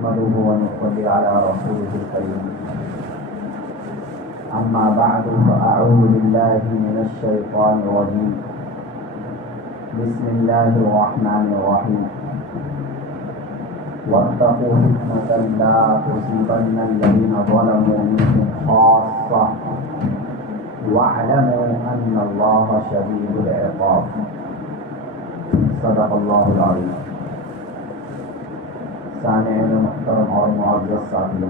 نحمده ونصلي على رسوله الكريم. أما بعد فأعوذ بالله من الشيطان الرجيم. بسم الله الرحمن الرحيم. واتقوا فتنة لا تصيبن الذين ظلموا منكم خاصة واعلموا أن الله شديد العقاب. صدق الله العظيم. سامعین محترم اور معزز ساتھیوں،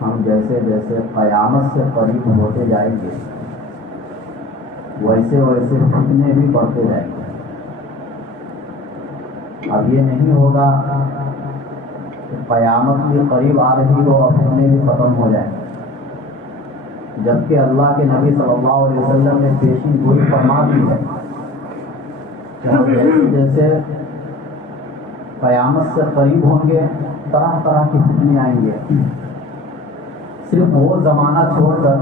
ہم جیسے جیسے قیامت سے قریب ہوتے جائیں گے ویسے ویسے فتنے بھی بڑھتے جائیں گے. اب یہ نہیں ہوگا کہ قیامت بھی قریب آ رہی ہو اور فتنے بھی ختم ہو جائیں، جبکہ اللہ کے نبی صلی اللہ علیہ وسلم نے پیشین گوئی فرما دی ہے کہ جیسے جیسے قیامت سے قریب ہوں گے طرح طرح کی فتنے آئیں گے. صرف وہ زمانہ چھوڑ کر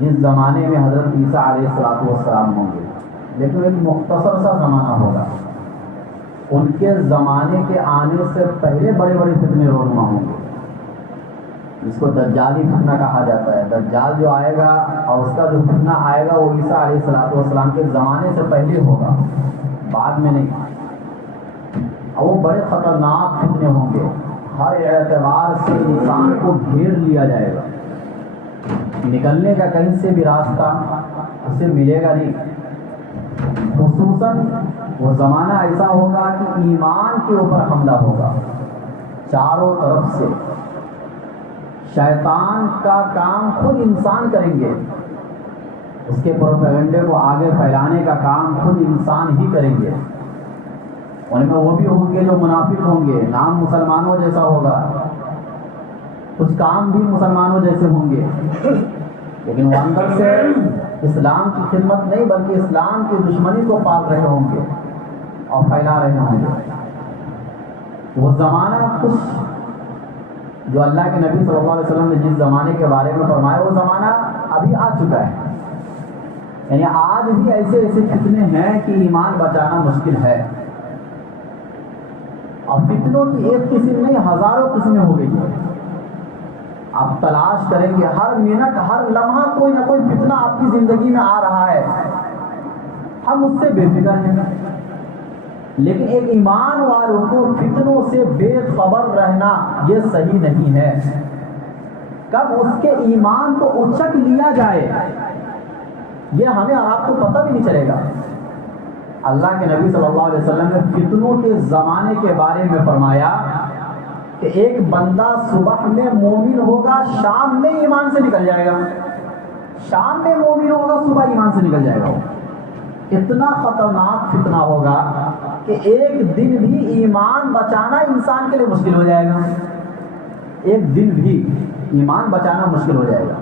جس زمانے میں حضرت عیسیٰ علیہ السلام ہوں گے، لیکن ایک مختصر سا زمانہ ہوگا. ان کے زمانے کے آنے سے پہلے بڑے بڑے فتنے رونما ہوں گے، جس کو دجالی فتنہ کہا جاتا ہے. دجال جو آئے گا اور اس کا جو فتنہ آئے گا وہ عیسیٰ علیہ السلام کے زمانے سے پہلے ہوگا، بعد میں نہیں. اور وہ بڑے خطرناک فتنے ہوں گے، ہر اعتبار سے انسان کو گھیر لیا جائے گا، نکلنے کا کہیں سے بھی راستہ اسے ملے گا نہیں. خصوصاً وہ زمانہ ایسا ہوگا کہ ایمان کے اوپر حملہ ہوگا چاروں طرف سے. شیطان کا کام خود انسان کریں گے، اس کے پروپیگنڈے کو آگے پھیلانے کا کام خود انسان ہی کریں گے. ان میں وہ بھی ہوں گے جو منافق ہوں گے، نام مسلمانوں جیسا ہوگا، کچھ کام بھی مسلمانوں جیسے ہوں گے، لیکن وہ اندر سے اسلام کی خدمت نہیں بلکہ اسلام کی دشمنی کو پال رہے ہوں گے اور پھیلا رہے ہوں گے. وہ زمانہ کچھ جو اللہ کے نبی صلی اللہ علیہ وسلم نے جس زمانے کے بارے میں فرمایا وہ زمانہ ابھی آ چکا ہے. یعنی آج بھی ایسے ایسے فتنے ہیں کہ ایمان بچانا مشکل ہے. اور فتنوں کی ایک قسم نہیں ہزاروں قسمیں ہو گئی ہیں. آپ تلاش کریں گے ہر منٹ ہر لمحہ کوئی نہ کوئی فتنہ آپ کی زندگی میں آ رہا ہے. ہم اس سے بے فکر ہیں، لیکن ایک ایمان والوں کو فتنوں سے بے خبر رہنا یہ صحیح نہیں ہے. کب اس کے ایمان کو اچک لیا جائے یہ ہمیں اور آپ کو پتہ بھی نہیں چلے گا. اللہ کے نبی صلی اللہ علیہ وسلم نے فتنوں کے زمانے کے بارے میں فرمایا کہ ایک بندہ صبح میں مومن ہوگا، شام میں ایمان سے نکل جائے گا. شام میں مومن ہوگا، صبح ایمان سے نکل جائے گا. اتنا خطرناک فتنہ ہوگا کہ ایک دن بھی ایمان بچانا انسان کے لیے مشکل ہو جائے گا. ایک دن بھی ایمان بچانا مشکل ہو جائے گا.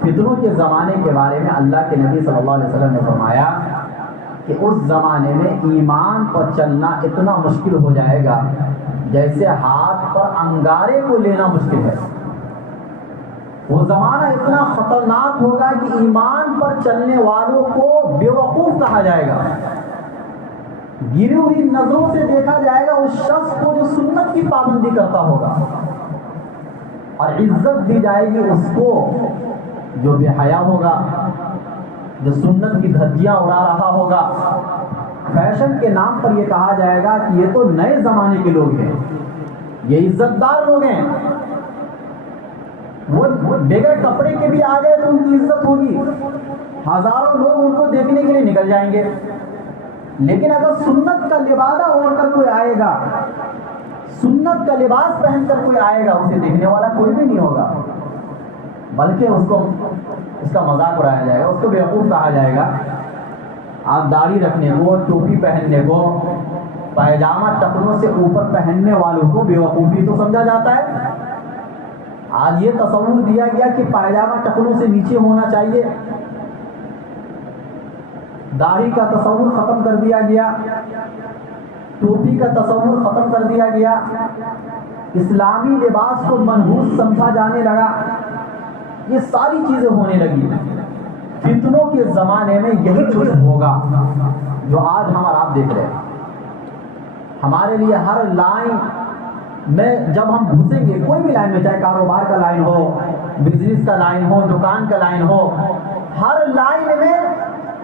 فتنوں کے زمانے کے بارے میں اللہ کے نبی صلی اللہ علیہ وسلم نے فرمایا کہ اس زمانے میں ایمان پر چلنا اتنا مشکل ہو جائے گا جیسے ہاتھ پر انگارے کو لینا مشکل ہے. وہ زمانہ اتنا خطرناک ہوگا کہ ایمان پر چلنے والوں کو بیوقوف کہا جائے گا. گری ہوئی نظروں سے دیکھا جائے گا اس شخص کو جو سنت کی پابندی کرتا ہوگا، اور عزت دی جائے گی اس کو جو بے حیا ہوگا، جو سنت کی دھجیاں اڑا رہا ہوگا. فیشن کے نام پر یہ کہا جائے گا کہ یہ تو نئے زمانے کے لوگ ہیں، یہ عزت دار لوگ ہیں. وہ بغیر کپڑے کے بھی آ گئے تو ان کی عزت ہوگی، ہزاروں لوگ ان کو دیکھنے کے لیے نکل جائیں گے. لیکن اگر سنت کا لبادہ اوڑھ کر کوئی آئے گا، سنت کا لباس پہن کر کوئی آئے گا، اسے دیکھنے والا کوئی بھی نہیں ہوگا، بلکہ اس کا مذاق اڑایا جائے گا، اس کو بیوقوف کہا جائے گا. آپ داڑھی رکھنے کو، ٹوپی پہننے کو، پائجامہ ٹخنوں سے اوپر پہننے والوں کو بیوقوفی تو سمجھا جاتا ہے. آج یہ تصور دیا گیا کہ پائجامہ ٹخنوں سے نیچے ہونا چاہیے، داڑھی کا تصور ختم کر دیا گیا، ٹوپی کا تصور ختم کر دیا گیا، اسلامی لباس کو منحوس سمجھا جانے لگا. یہ ساری چیزیں ہونے لگی. فتنوں کے زمانے میں یہی کچھ ہوگا جو آج ہم اور آپ دیکھ رہے ہیں. ہمارے لیے ہر لائن میں جب ہم گھسیں گے، کوئی بھی لائن میں، چاہے کاروبار کا لائن ہو، بزنس کا لائن ہو، دکان کا لائن ہو، ہر لائن میں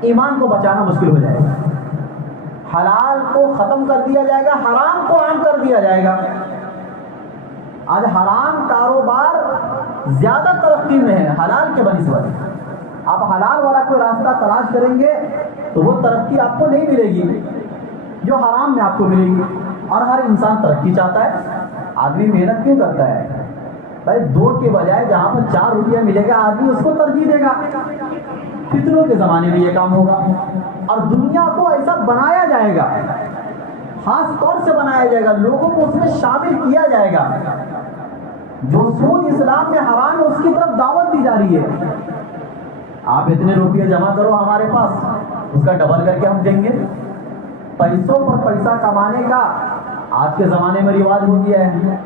ایمان کو بچانا مشکل ہو جائے گا. حلال کو ختم کر دیا جائے گا، حرام کو عام کر دیا جائے گا. آج حرام کاروبار زیادہ ترقی میں ہے حلال کے بنسبت. آپ حلال والا کوئی راستہ تلاش کریں گے تو وہ ترقی آپ کو نہیں ملے گی جو حرام میں آپ کو ملے گی. اور ہر انسان ترقی چاہتا ہے. آدمی محنت کیوں کرتا ہے بھائی؟ 2 کے بجائے جہاں پر 4 روپیہ ملے گا آدمی اس کو ترجیح دے گا. فتنوں کے زمانے میں یہ کام ہوگا. اور دنیا کو ایسا بنایا جائے گا، خاص طور سے بنایا جائے گا، لوگوں کو اس میں شامل کیا جائے گا. جو سود اسلام میں حرام ہے اس کی طرف دعوت دی جا رہی ہے. آپ اتنے روپیے جمع کرو ہمارے پاس، اس کا ڈبل کر کے ہم دیں گے. پیسوں پر پیسہ کمانے کا آج کے زمانے میں رواج ہو گیا ہے.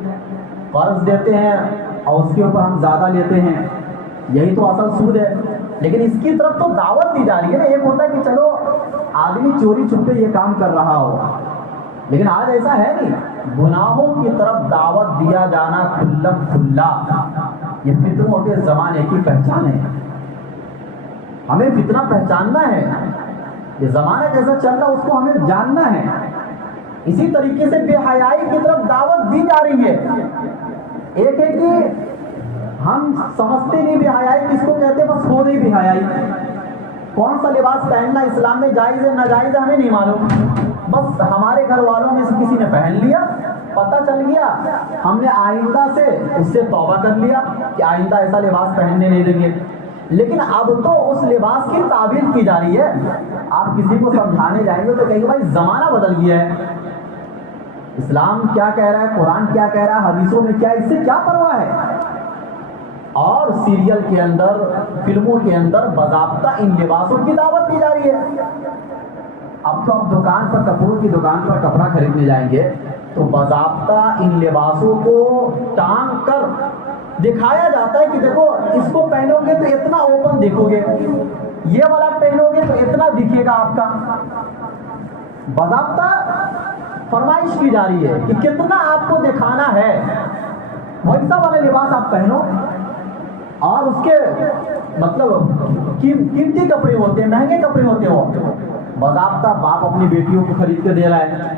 قرض دیتے ہیں اور اس کے اوپر ہم زیادہ لیتے ہیں، یہی تو اصل سود ہے. لیکن اس کی طرف تو دعوت دی جا رہی ہے نا. ایک ہوتا ہے کہ چلو آدمی چوری چھپے یہ کام کر رہا ہو، لیکن آج ایسا ہے نہیں. گناہوں کی طرف دعوت دیا جانا کھلم کھلا، یہ فتنوں کے زمانے کی پہچان ہے. ہمیں فتنہ پہچاننا ہے. یہ زمانہ جیسا چل رہا اس کو ہمیں جاننا ہے. اسی طریقے سے بے حیائی کی طرف دعوت دی جا رہی ہے. ایک ہے کہ ہم سمجھتے نہیں بے حیائی کس کو کہتے، بس ہو رہی بے حیائی. کون سا لباس پہننا اسلام میں جائز ہے ناجائز ہے ہمیں نہیں معلوم، بس ہمارے گھر والوں میں سے کسی نے پہن لیا، پتہ چل گیا، ہم نے آئندہ سے اس سے توبہ کر لیا کہ آئندہ ایسا لباس پہننے نہیں دیں گے. لیکن اب تو اس لباس کی تعبیر کی جا رہی ہے. آپ کسی کو سمجھانے جائیں گے تو کہیں گے بھائی زمانہ بدل گیا ہے، اسلام کیا کہہ رہا ہے، قرآن کیا کہہ رہا ہے، حدیثوں میں کیا، اس سے کیا پرواہ ہے. اور سیریل کے اندر، فلموں کے اندر باضابطہ ان لباسوں کی دعوت دی جا رہی ہے. اب تو آپ دکان پر، کپڑوں کی دکان پر کپڑا خریدنے جائیں گے تو باضابطہ ان لباسوں کو ٹانگ کر دکھایا جاتا ہے کہ دیکھو اس کو پہنو گے تو اتنا اوپن دیکھو گے، یہ والا پہنو گے تو اتنا دکھے گا آپ کا. باضابطہ فرمائش کی جا رہی ہے کہ کتنا آپ کو دکھانا ہے، ویسا والا لباس آپ پہنو. اور اس کے مطلب قیمتی کپڑے ہوتے ہیں، مہنگے کپڑے ہوتے ہیں. باضابطہ باپ اپنی بیٹیوں کو خرید کے دے رہا ہے،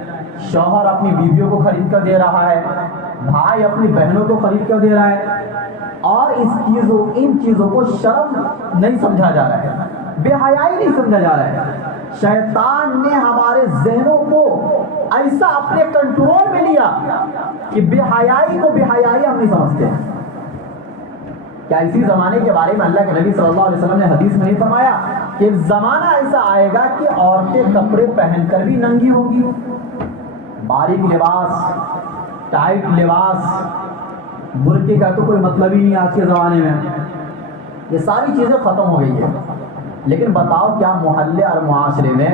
شوہر اپنی بیویوں کو خرید کر دے رہا ہے، بھائی اپنی بہنوں کو خرید کر دے رہا ہے. اور ان چیزوں کو شرم نہیں سمجھا جا رہا ہے، بے حیائی نہیں سمجھا جا رہا ہے. شیطان نے ہمارے ذہنوں کو ایسا اپنے کنٹرول میں لیا کہ بے حیائی کو بے حیائی ہم نہیں سمجھتے. کیا اسی زمانے کے بارے میں اللہ کے نبی صلی اللہ علیہ وسلم نے حدیث میں نہیں فرمایا کہ ایک زمانہ ایسا آئے گا کہ عورتیں کپڑے پہن کر بھی ننگی ہوں گی؟ باریک لباس، ٹائٹ لباس، برقعے کا تو کوئی مطلب ہی نہیں آج کے زمانے میں. یہ ساری چیزیں ختم ہو گئی ہیں. لیکن بتاؤ کیا محلے اور معاشرے میں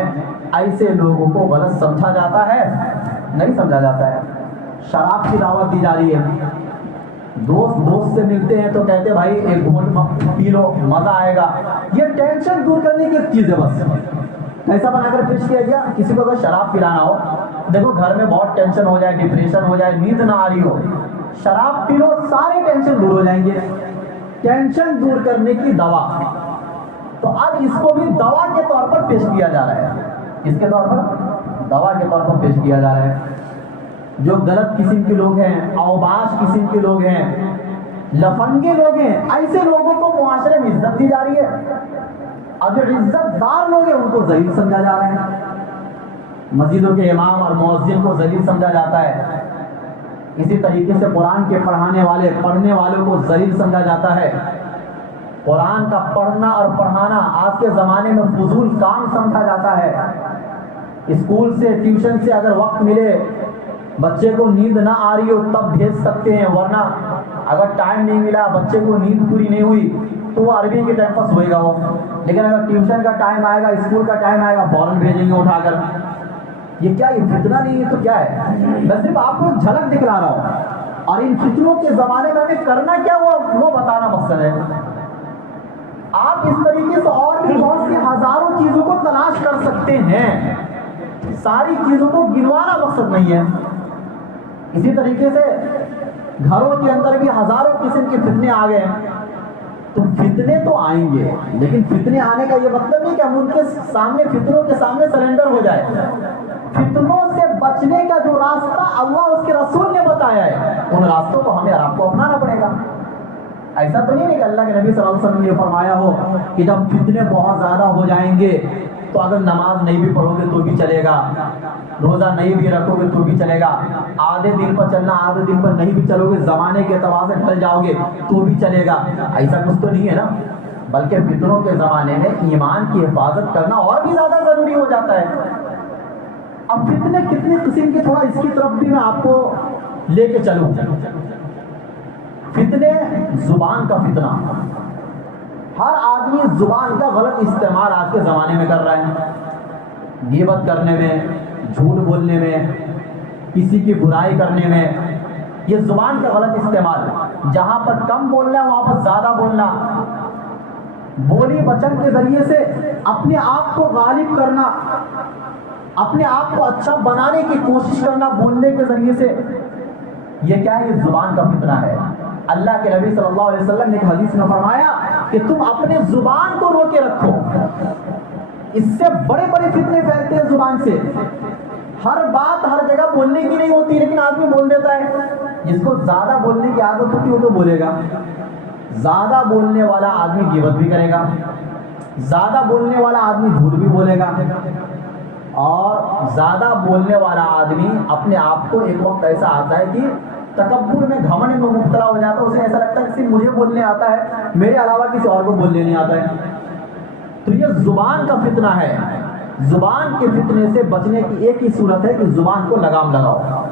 ایسے لوگوں کو غلط سمجھا جاتا ہے؟ نہیں سمجھا جاتا ہے. شراب کی دعوت دی جا رہی ہے. دوست سے ملتے ہیں تو کہتے ہیں بھائی ایک گھونٹ پی لو مزہ آئے گا. یہ ٹینشن دور کرنے کی ایک چیز ہے. بس ایسا بنا کر پیش کیا گیا. کسی کو اگر شراب پلانا ہو، دیکھو گھر میں بہت ٹینشن ہو جائے، ڈپریشن ہو جائے، نیند نہ آ رہی ہو، شراب پی لو سارے ٹینشن دور ہو جائیں گے. ٹینشن دور کرنے کی دوا. تو اب اس کو بھی دوا کے طور پر پیش کیا جا رہا ہے. اس کے طور پر دوا کے طور پر پیش کیا جا رہا ہے. جو غلط قسم کے لوگ ہیں، اوباش قسم کے لوگ ہیں، لفنگے لوگ ہیں، ایسے لوگوں کو معاشرے میں عزت دی جا رہی ہے. اور جو عزت دار لوگ ہیں ان کو ذلیل سمجھا جا رہا ہے. مسجدوں کے امام اور مؤذن کو ذلیل سمجھا جاتا ہے. اسی طریقے سے قرآن کے پڑھنے والوں کو ذلیل سمجھا جاتا ہے. قرآن کا پڑھنا اور پڑھانا آج کے زمانے میں فضول کام سمجھا جاتا ہے. اسکول سے، ٹیوشن سے اگر وقت ملے، بچے کو نیند نہ آ رہی ہو تب بھیج سکتے ہیں، ورنہ اگر ٹائم نہیں ملا، بچے کو نیند پوری نہیں ہوئی تو وہ عربی کے ٹائم پر سوئے گا وہ. لیکن اگر ٹیوشن کا ٹائم آئے گا، اسکول کا ٹائم آئے گا، فوراً بھیجیں گے اٹھا کر. یہ کیا، یہ فتنہ نہیں ہے تو کیا ہے؟ میں صرف آپ کو جھلک دکھلا رہا ہوں. اور ان فتنوں کے زمانے میں ہمیں کرنا کیا وہ بتانا مقصد ہے. آپ اس طریقے سے اور بھی بہت سی ہزاروں چیزوں کو تلاش کر سکتے ہیں. ساری چیزوں کو گنوانا مقصد نہیں ہے. اسی طریقے سے گھروں کے اندر بھی ہزاروں قسم کے فتنے آ گئے ہیں. تو فتنے تو آئیں گے، لیکن فتنے آنے کا یہ مطلب نہیں کہ ہم ان کے سامنے، فتنوں کے سامنے سرنڈر ہو جائے. فتنوں سے بچنے کا جو راستہ اللہ اس کے رسول نے بتایا ہے، ان راستوں کو ہمیں آپ کو اپنانا پڑے گا. ایسا تو نہیں ہے کہ اللہ کے نبی صلی اللہ علیہ وسلم نے فرمایا ہو کہ جب فتنے بہت زیادہ ہو جائیں گے تو اگر نماز نہیں بھی پڑھو گے تو بھی چلے گا، روزہ نہیں بھی رکھو گے تو بھی چلے گا، آدھے دن پر چلنا آدھے دن پر نہیں بھی چلو گے، زمانے کے اعتبار سے ڈھل جاؤ گے تو بھی چلے گا. ایسا کچھ تو نہیں ہے نا. بلکہ فتنوں کے زمانے میں ایمان کی حفاظت کرنا اور بھی زیادہ ضروری ہو جاتا ہے. اب فتنے کتنے قسم کے، تھوڑا اس کی طرف بھی میں آپ کو لے کے چلوں. فتنے، زبان کا فتنہ. ہر آدمی زبان کا غلط استعمال آج کے زمانے میں کر رہا ہے. غیبت کرنے میں، جھوٹ بولنے میں، کسی کی برائی کرنے میں، یہ زبان کا غلط استعمال. جہاں پر کم بولنا ہے وہاں پر زیادہ بولنا، بولی وچن کے ذریعے سے اپنے آپ کو غالب کرنا، اپنے آپ کو اچھا بنانے کی کوشش کرنا بولنے کے ذریعے سے. یہ کیا ہے؟ یہ زبان کا فتنہ ہے. اللہ کے نبی صلی اللہ علیہ وسلم نے ایک حدیث میں فرمایا کہ تم اپنے زبان کو روکے رکھو. اس سے بڑے بڑے فتنے پھیلتے ہیں زبان سے. ہر بات ہر جگہ بولنے کی نہیں ہوتی، لیکن آدمی بول دیتا ہے. جس کو زیادہ بولنے کی عادت ہوتی ہے وہ تو بولے گا. زیادہ بولنے والا آدمی غیبت بھی کرے گا، زیادہ بولنے والا آدمی جھوٹ بھی بولے گا، اور زیادہ بولنے والا آدمی اپنے آپ کو ایک وقت ایسا آتا ہے کہ تکبر میں، گھمنڈ میں مبتلا ہو جاتا ہے. اسے ایسا لگتا ہے کہ صرف مجھے بولنے آتا ہے، میرے علاوہ کسی اور کو بولنے نہیں آتا ہے. تو یہ زبان کا فتنہ ہے. زبان کے فتنے سے بچنے کی ایک ہی صورت ہے کہ زبان کو لگام لگاؤ.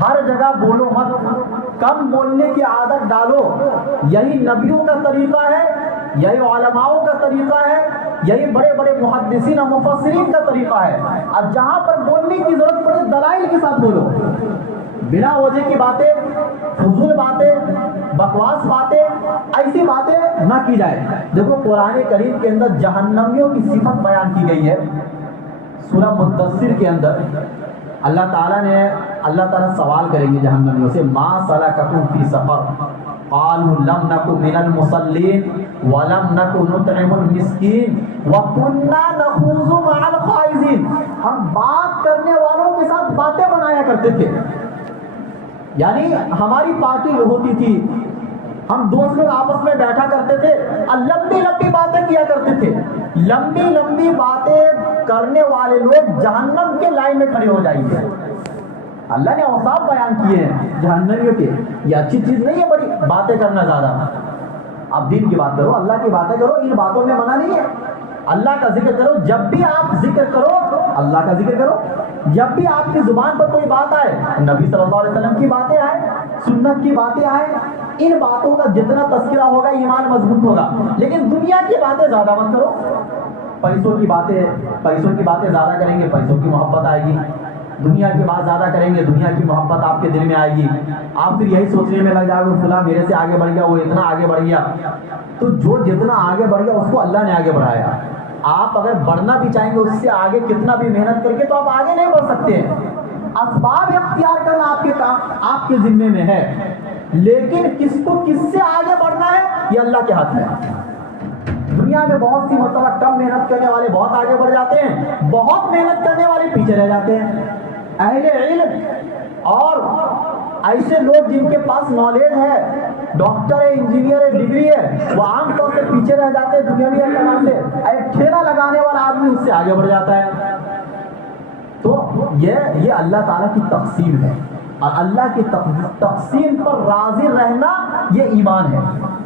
ہر جگہ بولو مت، کم بولنے کی عادت ڈالو. یہی نبیوں کا طریقہ ہے، یہی علماؤں کا طریقہ ہے، یہی بڑے بڑے محدثین اور مفسرین کا طریقہ ہے. اور جہاں پر بولنے کی ضرورت پڑے دلائل کے ساتھ بولو. بلا وجہ کی باتیں، فضول باتیں، بکواس باتیں، ایسی باتیں نہ کی جائے. دیکھو قرآن کریم کے اندر جہنمیوں کی صفت بیان کی گئی ہے. سورہ مدثر کے اندر اللہ تعالیٰ سوال کریں گے جہنمیوں سے، ما سلککم فی سقر قالوا لم نک من المصلین ولم نک نطعم المسکین وکنا نخوض مع الخائضین. ہم بات کرنے والوں کے ساتھ باتیں بنایا کرتے تھے. یعنی ہماری پارٹی ہوتی تھی، ہم دوست لوگ آپس میں بیٹھا کرتے تھے اور لمبی لمبی باتیں کیا کرتے تھے. لمبی لمبی باتیں کرنے والے لوگ جہنم کے لائن میں کھڑے ہو جائیں گے. اللہ نے اوصاف بیان کیے ہیں جہنمیوں کے. یہ اچھی چیز نہیں ہے بڑی باتیں کرنا زیادہ. آپ دین کی بات کرو، اللہ کی باتیں کرو، ان باتوں میں منع نہیں ہے. اللہ کا ذکر کرو. جب بھی آپ ذکر کرو اللہ کا ذکر کرو. جب بھی آپ کی زبان پر کوئی بات آئے، نبی صلی اللہ علیہ وسلم کی باتیں آئے، سنت کی باتیں آئے، ان باتوں کا جتنا تذکرہ ہوگا ایمان مضبوط ہوگا. لیکن دنیا کی باتیں زیادہ مت کرو. پیسوں کی باتیں زیادہ کریں گے پیسوں کی محبت آئے گی. دنیا کی بات زیادہ کریں گے دنیا کی محبت آپ کے دل میں آئے گی. آپ پھر یہی سوچنے میں لگ جائے گا فلاں میرے سے آگے بڑھ گیا، وہ اتنا آگے بڑھ گیا. تو جو جتنا آگے بڑھ گیا اس کو اللہ نے آگے بڑھایا. آپ اگر بڑھنا بھی چاہیں گے اس سے آگے کتنا بھی محنت کر کے تو آپ آگے نہیں بڑھ سکتے ہیں. اسباب اختیار کرنا آپ کے کام، آپ کے ذمے میں ہے، لیکن کس کو کس سے آگے بڑھنا ہے یہ اللہ کے ہاتھ میں ہے. دنیا میں بہت سی مرتبہ کم محنت کرنے والے بہت آگے بڑھ جاتے ہیں، بہت محنت کرنے والے پیچھے رہ جاتے ہیں. اہل علم اور ایسے لوگ جن کے پاس نالج ہے، ڈاکٹر ہے، انجینئر ہے، ڈگری ہے، وہ عام طور سے پیچھے رہ جاتے ہیں دنیاوی اعتبار سے. ایک ٹھیلا لگانے والا آدمی اس سے آگے بڑھ جاتا ہے. تو یہ اللہ تعالیٰ کی تقسیم ہے، اور اللہ کی تقسیم پر راضی رہنا یہ ایمان ہے.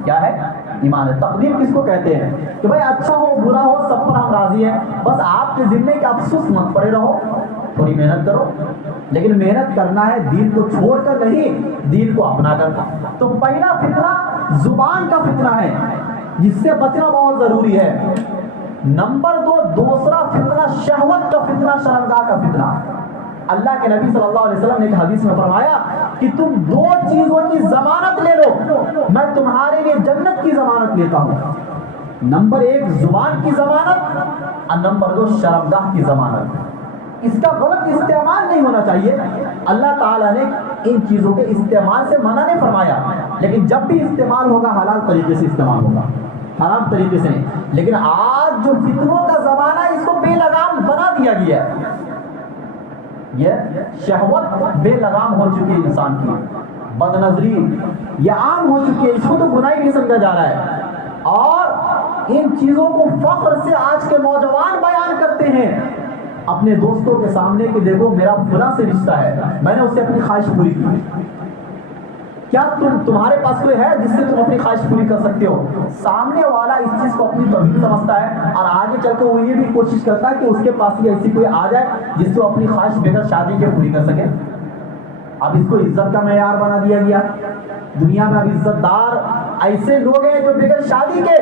کیا ہے؟ ایمان ہے. تقدیر کس کو کہتے ہیں کہ بھائی اچھا ہو برا ہو سب پر ہم راضی ہیں. بس آپ کے ذمے کہ آپ سست مت پڑے رہو، تھوڑی محنت کرو، لیکن محنت کرنا ہے دین کو چھوڑ کر نہیں، دین کو اپنا کر. تو پہلا فتنہ زبان کا فتنہ ہے جس سے بچنا بہت ضروری ہے. نمبر 2 دوسرا فتنہ شہوت کا فتنہ، شرمگاہ کا فتنہ. اللہ کے نبی صلی اللہ علیہ وسلم نے ایک حدیث میں فرمایا کہ تم 2 چیزوں کی ضمانت لے لو، میں تمہارے لیے جنت کی ضمانت لیتا ہوں. نمبر 1 زبان کی ضمانت، اور نمبر 2 شرمگاہ کی ضمانت. اس کا غلط استعمال نہیں ہونا چاہیے. اللہ تعالیٰ نے ان چیزوں کے استعمال سے منع نہیں فرمایا، لیکن جب بھی استعمال ہوگا حلال طریقے سے استعمال ہوگا، حرام طریقے سے نہیں. لیکن آج جو فتنوں کا زمانہ ہے اس کو بے لگام بنا دیا گیا ہے. یہ شہوت بے لگام ہو چکی ہے انسان کی، بد نظری یہ عام ہو چکی ہے، اس کو تو گناہ نہیں سمجھا جا رہا ہے. اور ان چیزوں کو فخر سے آج کے نوجوان بیان کرتے ہیں اپنے دوستوں کے سامنے کہ دیکھو میرا فلاں سے رشتہ ہے، میں نے اس سے اپنی خواہش پوری کی. کیا تمہارے پاس کوئی ہے جس سے تم اپنی خواہش پوری کر سکتے ہو؟ سامنے والا اس چیز کو اپنی توہین سمجھتا ہے اور آگے چل کے وہ یہ بھی کوشش کرتا ہے کہ اس کے پاس ہی ایسی کوئی آ جائے جس سے وہ اپنی خواہش بغیر شادی کے پوری کر سکے. اب اس کو عزت کا معیار بنا دیا گیا. دنیا میں اب عزت دار ایسے لوگ ہیں جو بغیر شادی کے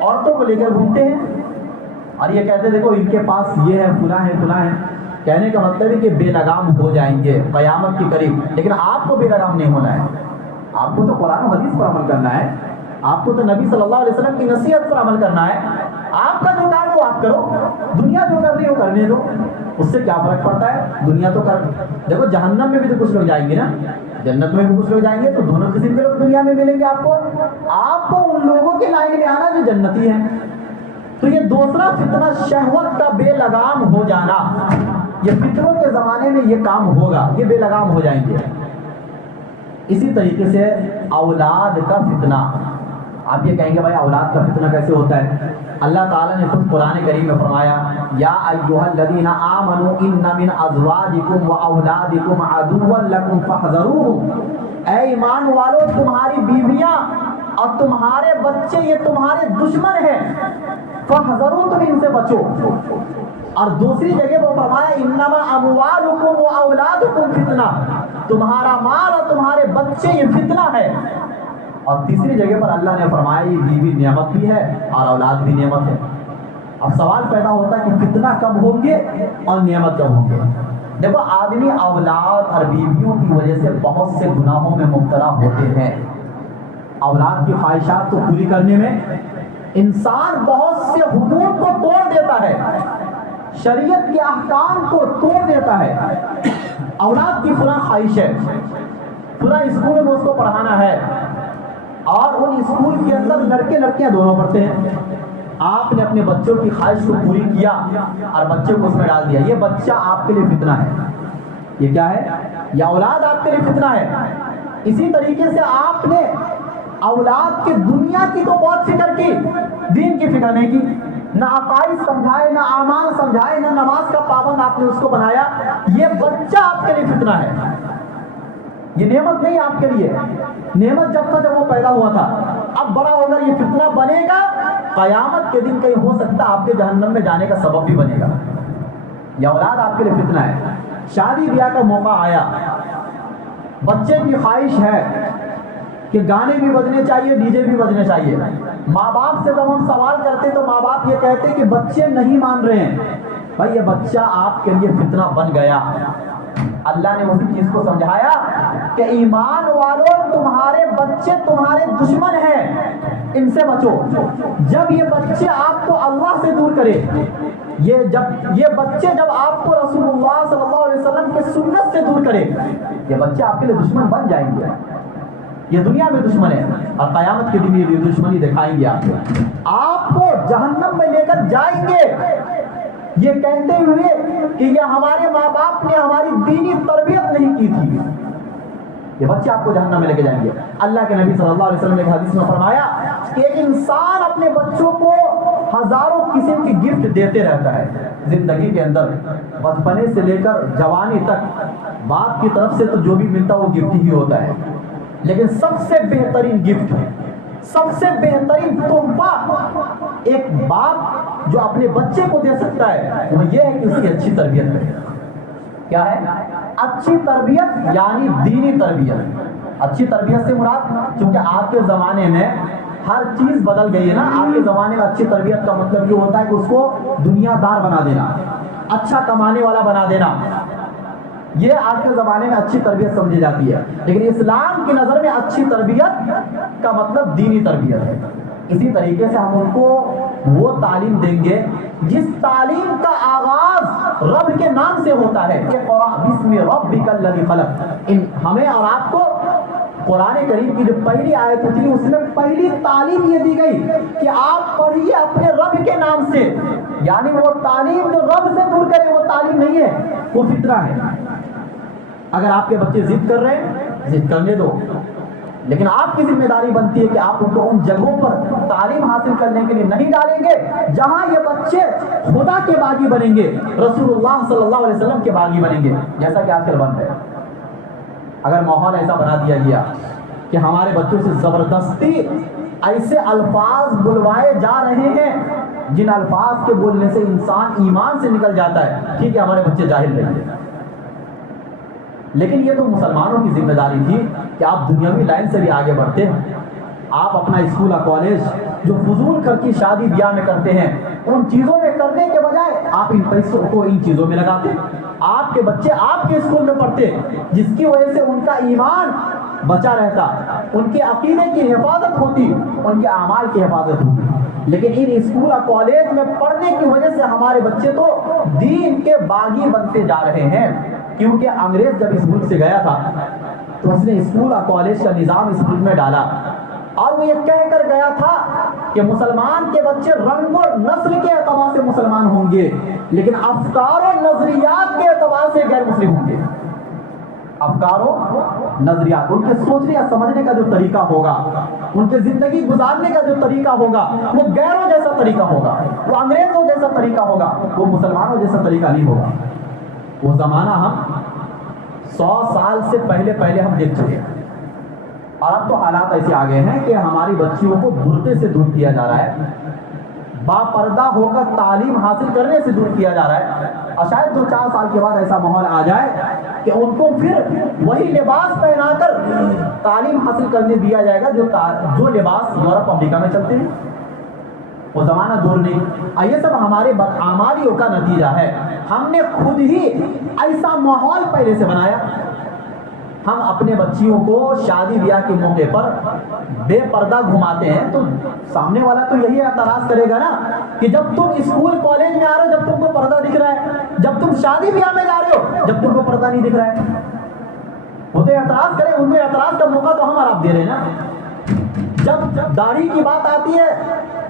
عورتوں کو لے کر گھومتے ہیں اور یہ کہتے ہیں دیکھو ان کے پاس یہ ہے، فلاں ہے فلاں ہے. کہنے کا مطلب ہے کہ بے لگام ہو جائیں گے قیامت کے قریب. لیکن آپ کو بے لگام نہیں ہونا ہے، آپ کو تو قرآن و حدیث پر عمل کرنا ہے، آپ کو تو نبی صلی اللہ علیہ وسلم کی نصیحت پر عمل کرنا ہے. آپ کا جو کام ہو آپ کرو، دنیا جو کر رہی ہو کرنے دو، اس سے کیا فرق پڑتا ہے؟ دنیا تو کر دیکھو، جہنم میں بھی تو کچھ لوگ جائیں گے نا، جنت میں بھی کچھ لوگ جائیں گے، تو دونوں قسم کے لوگ دنیا میں ملیں گے. آپ کو ان لوگوں کے لائن میں آنا جو جنتی ہیں. تو یہ دوسرا فتنہ شہوت کا بے لگام ہو جانا، یہ فتنوں کے زمانے میں یہ کام ہوگا، یہ بے لگام ہو جائیں گے. اسی طریقے سے اولاد کا فتنہ. آپ یہ کہیں گے بھائی اولاد کا فتنہ کیسے ہوتا ہے؟ اللہ تعالیٰ نے خود قرآن کریم میں فرمایا یا ایھا الذین آمنوا ان من ازواجکم واولادکم عدوا لکم فاحذروہم. اے ایمان والو، تمہاری بیویاں اور تمہارے بچے یہ تمہارے دشمن ہیں، فاحذروا، تم ان سے بچو. اور دوسری جگہ وہ فرمایا انما اموالکم واولادکم فتنہ، تمہارا مال اور تمہارے بچے یہ فتنہ ہے. اور تیسری جگہ پر اللہ نے فرمایا یہ بیوی نعمت بھی ہے اور اولاد بھی نعمت ہے. اب سوال پیدا ہوتا ہے کہ فتنہ کب ہوں گے اور نعمت کب ہوں گے؟ دیکھو، آدمی اولاد اور بیویوں کی وجہ سے بہت سے گناہوں میں مبتلا ہوتے ہیں. اولاد کی خواہشات کو پوری کرنے میں انسان بہت سے حدود کو توڑ دیتا ہے، شریعت کے احکام کو توڑ دیتا ہے. اولاد کی فلاں خواہش ہے، فلاں اسکول میں اس کو پڑھانا ہے، اور ان اسکول کے اندر لڑکے لڑکیاں دونوں پڑھتے ہیں. آپ نے اپنے بچوں کی خواہش کو پوری کیا اور بچے کو اس میں ڈال دیا. یہ بچہ آپ کے لیے فتنہ ہے. یہ کیا ہے؟ یہ اولاد آپ کے لیے فتنہ ہے. اسی طریقے سے آپ نے اولاد کے دنیا کی تو بہت فکر کی، دین کی فکر نہیں کی. نہ عقائد سمجھائے، نہ اعمال سمجھائے، نہ نماز کا پابند آپ نے اس کو بنایا. یہ بچہ آپ کے لیے فتنہ ہے. یہ نعمت نہیں آپ کے لیے. نعمت جب تھا جب وہ پیدا ہوا تھا، اب بڑا ہو کر یہ فتنہ بنے گا. قیامت کے دن کہیں ہو سکتا آپ کے جہنم میں جانے کا سبب بھی بنے گا. یہ اولاد آپ کے لیے فتنہ ہے. شادی بیاہ کا موقع آیا، بچے کی خواہش ہے کہ گانے بھی بجنے چاہیے، ڈی جے بھی بجنے چاہیے. ماں باپ سے جب ہم سوال کرتے تو ماں باپ یہ کہتے کہ بچے نہیں مان رہے ہیں. بھائی یہ بچہ آپ کے لیے فتنہ بن گیا. اللہ نے اسی چیز کو سمجھایا کہ ایمان والوں، تمہارے بچے تمہارے دشمن ہیں، ان سے بچو. جب یہ بچے آپ کو اللہ سے دور کرے، یہ بچے جب آپ کو رسول اللہ صلی اللہ علیہ وسلم کے سنت سے دور کرے، یہ بچے آپ کے لیے دشمن بن جائیں گے. یہ دنیا میں دشمن ہے اور قیامت کے دن یہ دشمنی دکھائیں گے. آپ کو جہنم میں لے کر جائیں گے یہ کہتے ہوئے کہ یہ ہمارے ماں باپ نے ہماری دینی تربیت نہیں کی تھی. یہ بچے آپ کو جہنم میں لے کے جائیں گے. اللہ کے نبی صلی اللہ علیہ وسلم نے ایک حدیث میں فرمایا کہ ایک انسان اپنے بچوں کو ہزاروں قسم کی گفٹ دیتے رہتا ہے زندگی کے اندر، بچپنے سے لے کر جوانی تک. باپ کی طرف سے تو جو بھی ملتا وہ گفٹ ہی ہوتا ہے، لیکن سب سے بہترین گفٹ، سب سے بہترین تحفہ ایک باپ جو اپنے بچے کو دے سکتا ہے وہ یہ ہے کہ اس کی اچھی تربیت کرے. کیا ہے؟ اچھی تربیت، یعنی دینی تربیت. اچھی تربیت سے مراد، چونکہ آج کے زمانے میں ہر چیز بدل گئی ہے نا. آج کے زمانے میں اچھی تربیت کا مطلب یہ ہوتا ہے کہ اس کو دنیا دار بنا دینا، اچھا کمانے والا بنا دینا. یہ آج کے زمانے میں اچھی تربیت سمجھی جاتی ہے. لیکن اسلام کی نظر میں اچھی تربیت کا مطلب دینی تربیت ہے. اسی طریقے سے ہم ان کو وہ تعلیم دیں گے جس تعلیم کا آغاز رب کے نام سے ہوتا ہے کہ بسم ربک الذی خلق. ہمیں اور آپ کو قرآن کریم کی جو پہلی آیت تھی اس میں پہلی تعلیم یہ دی گئی کہ آپ پڑھیے اپنے رب کے نام سے. یعنی وہ تعلیم جو رب سے دور کرے وہ تعلیم نہیں ہے, وہ فطرہ ہے. اگر آپ کے بچے ضد کر رہے ہیں ضد کرنے دو, لیکن آپ کی ذمہ داری بنتی ہے کہ آپ ان کو ان جگہوں پر تعلیم حاصل کرنے کے لیے نہیں ڈالیں گے جہاں یہ بچے خدا کے باغی بنیں گے, رسول اللہ صلی اللہ علیہ وسلم کے باغی بنیں گے, جیسا کہ آج کل بن رہے ہیں. اگر ماحول ایسا بنا دیا گیا کہ ہمارے بچوں سے زبردستی ایسے الفاظ بلوائے جا رہے ہیں جن الفاظ کے بولنے سے انسان ایمان سے نکل جاتا ہے, ٹھیک ہے ہمارے بچے جاہل رہیں گے, لیکن یہ تو مسلمانوں کی ذمہ داری تھی کہ آپ دنیاوی لائن سے بھی آگے بڑھتے ہیں. آپ اپنا اسکول اور کالج جو فضول خرچی شادی بیاہ میں کرتے ہیں ان چیزوں میں کرنے کے بجائے آپ ان پیسوں کو ان چیزوں میں لگاتے. آپ کے بچے آپ کے اسکول میں پڑھتے جس کی وجہ سے ان کا ایمان بچا رہتا, ان کے عقیدے کی حفاظت ہوتی, ان کے اعمال کی حفاظت ہوتی. لیکن ان اسکول اور کالج میں پڑھنے کی وجہ سے ہمارے بچے تو دین کے باغی بنتے جا رہے ہیں. کیونکہ انگریز جب اس ملک سے گیا تھا تو اس نے اسکول اور کالج کا نظام اس ملک میں ڈالا, اور وہ یہ کہہ کر گیا تھا کہ مسلمان کے بچے رنگ و نسل کے اعتبار سے مسلمان ہوں گے لیکن افکار و نظریات کے اعتبار سے غیر مسلم ہوں گے. افکار و نظریات, ان کے سوچنے یا سمجھنے کا جو طریقہ ہوگا, ان کے زندگی گزارنے کا جو طریقہ ہوگا وہ غیروں جیسا طریقہ ہوگا, وہ انگریزوں جیسا طریقہ ہوگا, وہ مسلمانوں جیسا طریقہ نہیں ہوگا. وہ زمانہ ہم 100 سال سے پہلے ہم دیکھ چکے ہیں, اور اب تو حالات ایسے آ گئے ہیں کہ ہماری بچیوں کو برقعے سے دور کیا جا رہا ہے, باپردہ ہو کر تعلیم حاصل کرنے سے دور کیا جا رہا ہے. اور شاید 2-4 سال کے بعد ایسا ماحول آ جائے کہ ان کو پھر وہی لباس پہنا کر تعلیم حاصل کرنے دیا جائے گا جو لباس یورپ امریکہ میں چلتے ہیں. وہ زمانہ دور نہیں. یہ سب ہمارے بدعمالیوں کا نتیجہ ہے. ہم نے خود ہی ایسا ماحول پہلے سے بنایا. ہم اپنے بچیوں کو شادی بیاہ کے موقع پر بے پردہ گھماتے ہیں تو سامنے والا تو یہی اعتراض کرے گا نا کہ جب تم اسکول کالج میں آ رہے ہو جب تم کو پردہ دکھ رہا ہے, جب تم شادی بیاہ میں جا رہے ہو جب تم کو پردہ نہیں دکھ رہا ہے. وہ تو اعتراض کریں, ان کو اعتراض کا موقع تو ہم اور آپ دے رہے ہیں نا. جب داڑھی کی بات آتی ہے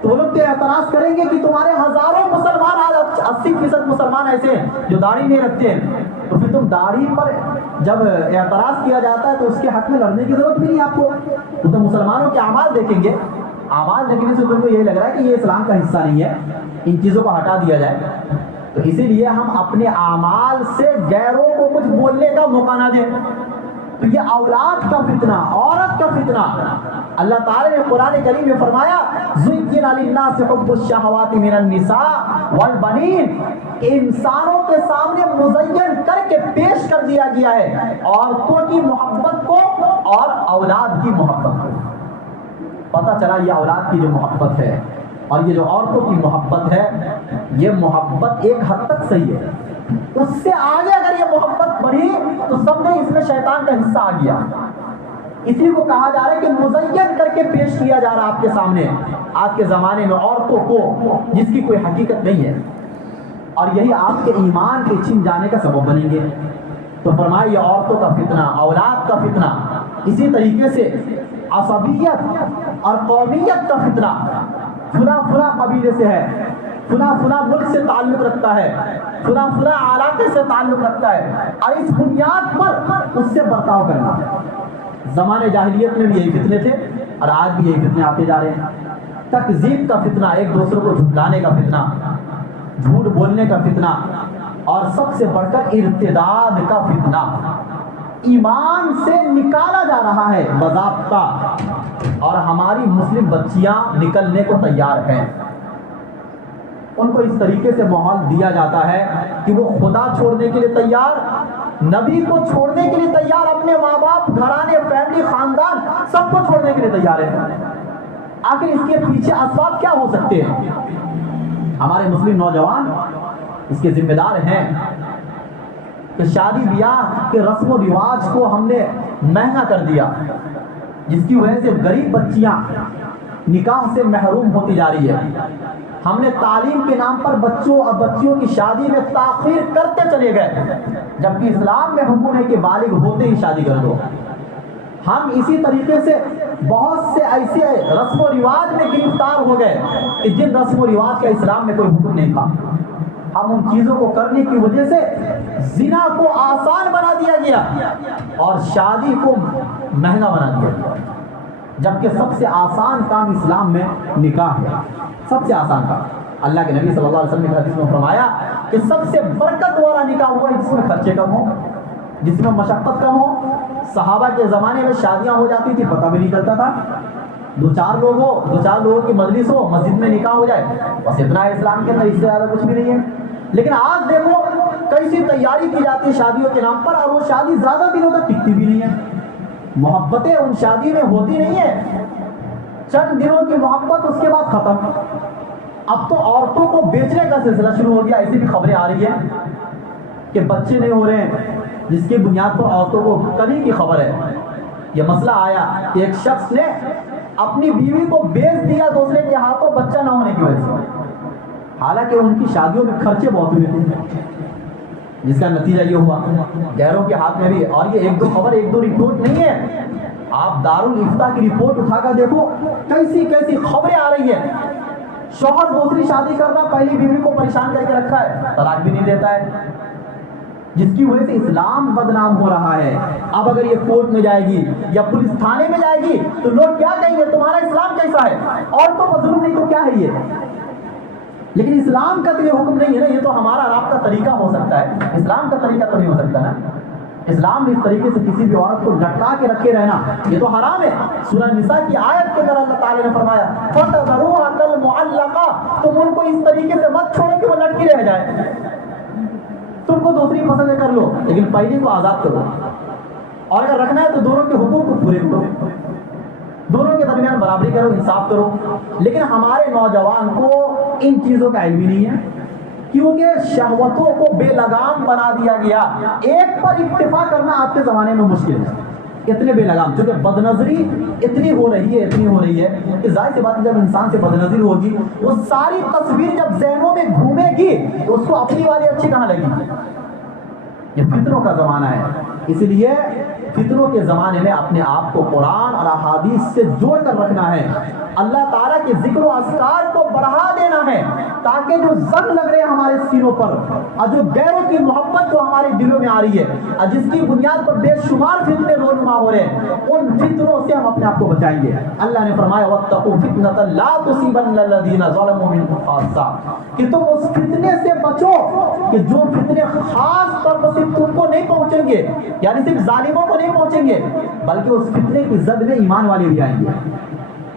تو وہ لوگ تو اعتراض کریں گے کہ تمہارے ہزاروں مسلمان, آج 80% مسلمان ایسے ہیں جو داڑھی نہیں رکھتے ہیں, تو پھر تم داڑھی پر جب اعتراض کیا جاتا ہے تو اس کے حق میں لڑنے کی ضرورت بھی نہیں آپ کو. تو مسلمانوں کے اعمال دیکھیں گے, اعمال دیکھنے سے تم کو یہی لگ رہا ہے کہ یہ اسلام کا حصہ نہیں ہے, ان چیزوں کو ہٹا دیا جائے. تو اسی لیے ہم اپنے اعمال سے غیروں کو کچھ بولنے کا موقع نہ دیں. تو یہ اولاد کا فتنہ, عورت کا فتنہ, اللہ تعالی نے قرآن کریم میں فرمایا زُيِّنَ لِلنَّاسِ حُبُّ الشَّهَوَاتِ مِنَ النِّسَاءِ وَالْبَنِينَ, انسانوں کے سامنے مزین کر کے پیش کر دیا گیا ہے عورتوں کی محبت کو اور اولاد کی محبت کو. پتہ چلا یہ اولاد کی جو محبت ہے اور یہ جو عورتوں کی محبت ہے یہ محبت ایک حد تک صحیح ہے. اس سے آگے اگر یہ محبت بڑھی تو سمجھے اس میں شیطان کا حصہ آ گیا. اسی کو کہا جا رہا ہے کہ مزین کر کے پیش کیا جا رہا آپ کے سامنے آج کے زمانے میں عورتوں کو جس کی کوئی حقیقت نہیں ہے, اور یہی آپ کے ایمان کے چھن جانے کا سبب بنیں گے. تو فرمایا یہ عورتوں کا فتنہ, اولاد کا فتنہ, اسی طریقے سے عصبیت اور قومیت کا فتنہ, فلاں قبیلے سے ہے, فلاں ملک سے تعلق رکھتا ہے, فلاں علاقے سے تعلق رکھتا ہے, اور اس بنیاد پر اس سے برتاؤ کرنا. زمانے جاہلیت میں بھی یہی فتنے تھے اور آج بھی یہی فتنے آتے جا رہے ہیں. تکذیب کا فتنہ, ایک دوسرے کو جھٹلانے کا فتنہ, جھوٹ بولنے کا فتنہ, اور سب سے بڑھ کر ارتداد کا فتنہ. ایمان سے نکالا جا رہا ہے باضابطہ, اور ہماری مسلم بچیاں نکلنے کو تیار ہیں. ان کو اس طریقے سے ماحول دیا جاتا ہے کہ وہ خدا چھوڑنے کے لیے تیار, نبی کو چھوڑنے کے لیے تیار, اپنے ماں باپ, گھرانے, فیملی, خاندان سب کو چھوڑنے کے لیے تیار ہے. آخر اس کے پیچھے اسباب کیا ہو سکتے ہیں؟ ہمارے مسلم نوجوان اس کے ذمہ دار ہیں کہ شادی بیاہ کے رسم و رواج کو ہم نے مہنگا کر دیا, جس کی وجہ سے غریب بچیاں نکاح سے محروم ہوتی جا رہی ہے. ہم نے تعلیم کے نام پر بچوں اور بچیوں کی شادی میں تاخیر کرتے چلے گئے، جبکہ اسلام میں حکم ہے کہ بالغ ہوتے ہی شادی کر دو۔ ہم اسی طریقے سے بہت سے ایسے رسم و رواج میں گرفتار ہو گئے کہ جن رسم و رواج کا اسلام میں کوئی حکم نہیں تھا، ہم ان چیزوں کو کرنے کی وجہ سے زنا کو آسان بنا دیا گیا اور شادی کو مہنگا بنا دیا گیا، جبکہ سب سے آسان کام اسلام میں نکاح ہے، سب سے آسان کام۔ اللہ کے نبی صلی اللہ علیہ وسلم نے حدیث میں فرمایا کہ سب سے برکت والا نکاح ہوا ہے جس میں خرچے کم ہو، جس میں مشقت کم ہو۔ صحابہ کے زمانے میں شادیاں ہو جاتی تھی، پتہ بھی نہیں چلتا تھا، دو چار لوگوں کی مجلس ہو، مسجد میں نکاح ہو جائے، بس اتنا ہے اسلام کے اندر، اس سے زیادہ کچھ بھی نہیں ہے۔ لیکن آج دیکھو کیسی تیاری کی جاتی ہے شادیوں کے نام پر، اور وہ شادی زیادہ دنوں تک ٹکتی بھی نہیں ہے، محبتیں ان شادی میں ہوتی نہیں ہے، چند دنوں کی محبت اس کے بعد ختم۔ اب تو عورتوں کو بیچنے کا سلسلہ شروع ہو گیا، ایسی بھی خبریں آ رہی ہیں کہ بچے نہیں ہو رہے ہیں، جس کی بنیاد پر عورتوں کو کل ہی کی خبر ہے یہ مسئلہ آیا کہ ایک شخص نے اپنی بیوی کو بیچ دیا دوسرے کے ہاتھوں بچہ نہ ہونے کی وجہ سے، حالانکہ ان کی شادیوں میں خرچے بہت ہوئے تھے، جس کا نتیجہ یہ ہوا غیروں کے ہاتھ میں بھی۔ اور یہ ایک دو خبر، ایک دو رپورٹ نہیں ہے، آپ دارالافتاء کی رپورٹ اٹھا کر دیکھو کیسی کیسی خبریں آ رہی ہیں۔ شوہر دوسری شادی کرنا، پہلی بیوی کو پریشان کر کے رکھا ہے، طلاق بھی نہیں دیتا ہے، جس کی وجہ سے اسلام بدنام ہو رہا ہے۔ اب اگر یہ کورٹ میں جائے گی یا پولیس تھانے میں جائے گی تو لوگ کیا کہیں گے، تمہارا اسلام کیسا ہے، عورتوں کو ظلم نہیں تو کیا ہے یہ؟ لیکن اسلام کا تو یہ حکم نہیں ہے نا، یہ تو ہمارا رات کا طریقہ ہو سکتا ہے، اسلام کا طریقہ تو نہیں ہو سکتا نا۔ اسلام نے اس طریقے سے کسی بھی عورت کو لٹکا کے رکھے رہنا یہ تو حرام ہے۔ سورہ نساء کی آیت کے اندر اللہ تعالیٰ نے فرمایا فَتَذَرُوهَا كَالْمُعَلَّقَةِ، تم ان کو اس طریقے سے مت چھوڑو کہ وہ لٹکی رہ جائے، تم کو دوسری پسند کر لو لیکن پہلی کو آزاد کرو، اور اگر رکھنا ہے تو دونوں کے حقوق کو پورے کرو، دونوں کے درمیان برابری کرو، انصاف کرو۔ لیکن ہمارے نوجوان کو ان چیزوں کا علم ہی نہیں ہے، کیونکہ شہوتوں کو بے لگام بنا دیا گیا۔ ایک پر اکتفا کرنا آج کے زمانے میں مشکل ہے، اتنے بے لگام، چونکہ بد نظری اتنی ہو رہی ہے کہ ظاہر سی بات ہے جب انسان سے بد نظری ہوگی وہ ساری تصویر جب ذہنوں میں گھومے گی تو اس کو اپنی والی اچھی کہاں لگی؟ یہ فتنوں کا زمانہ ہے، اس لیے فتنوں کے زمانے میں اپنے آپ کو قرآن اور احادیث سے جوڑ کر رکھنا ہے، اللہ تعالیٰ کے ذکر و اذکار کو بڑھا دینا ہے، تاکہ جو زنگ لگ رہے ہیں ہمارے سینوں پر اور جو غیروں کی محبت جو ہمارے دلوں میں آ رہی ہے اور جس کی بنیاد پر بے شمار فتنے رونما ہو رہے ہیں، ان فتنوں سے ہم اپنے آپ کو بچائیں گے۔ اللہ نے فرمایا وَاتَّقُوا فِتْنَةً لَا تُصِيبَنَّ الَّذِينَ ظَلَمُوا مِنكُمْ خَاصَّةً، کہ تم اس فتنے سے بچو کہ جو فتنے خاص طور پر صرف تم کو نہیں پہنچیں گے، یعنی صرف ظالموں کو نہیں پہنچیں گے بلکہ اس فتنے کی زد میں ایمان والے بھی آئیں گے۔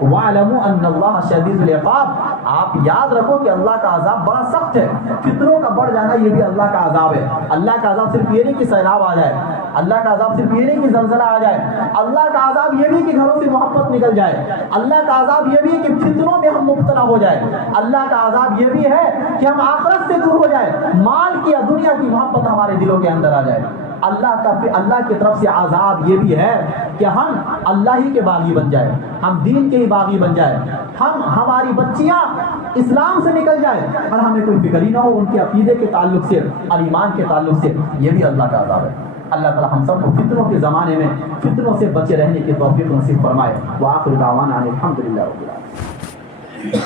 وَاعْلَمُوا أَنَّ اللَّهَ شَدِيدُ الْعِقَابِ، آپ یاد رکھو کہ اللہ کا عذاب بڑا سخت ہے۔ فتنوں کا بڑھ جانا یہ بھی اللہ کا عذاب ہے۔ اللہ کا عذاب صرف یہ نہیں کہ سیلاب آ جائے، اللہ کا عذاب صرف یہ نہیں کہ زلزلہ آ جائے، اللہ کا عذاب یہ بھی کہ گھروں سے محبت نکل جائے، اللہ کا عذاب یہ بھی کہ فتنوں میں ہم مبتلا ہو جائے، اللہ کا عذاب یہ بھی ہے کہ ہم آخرت سے دور ہو جائے، مال کی یا دنیا کی محبت ہمارے دلوں کے اندر آ جائے۔ اللہ کی طرف سے عذاب یہ بھی ہے کہ ہم اللہ ہی کے باغی بن جائے، ہم دین کے ہی باغی بن جائے، ہماری بچیاں اسلام سے نکل جائے اور ہمیں کوئی فکر ہی نہ ہو ان کے عقیدے کے تعلق سے اور ایمان کے تعلق سے، یہ بھی اللہ کا عذاب ہے۔ اللہ تعالی ہم سب کو فتنوں کے زمانے میں فتنوں سے بچے رہنے کی توفیق نصیب فرمائے۔ وآخر دعوانا الحمدللہ رب العالمین۔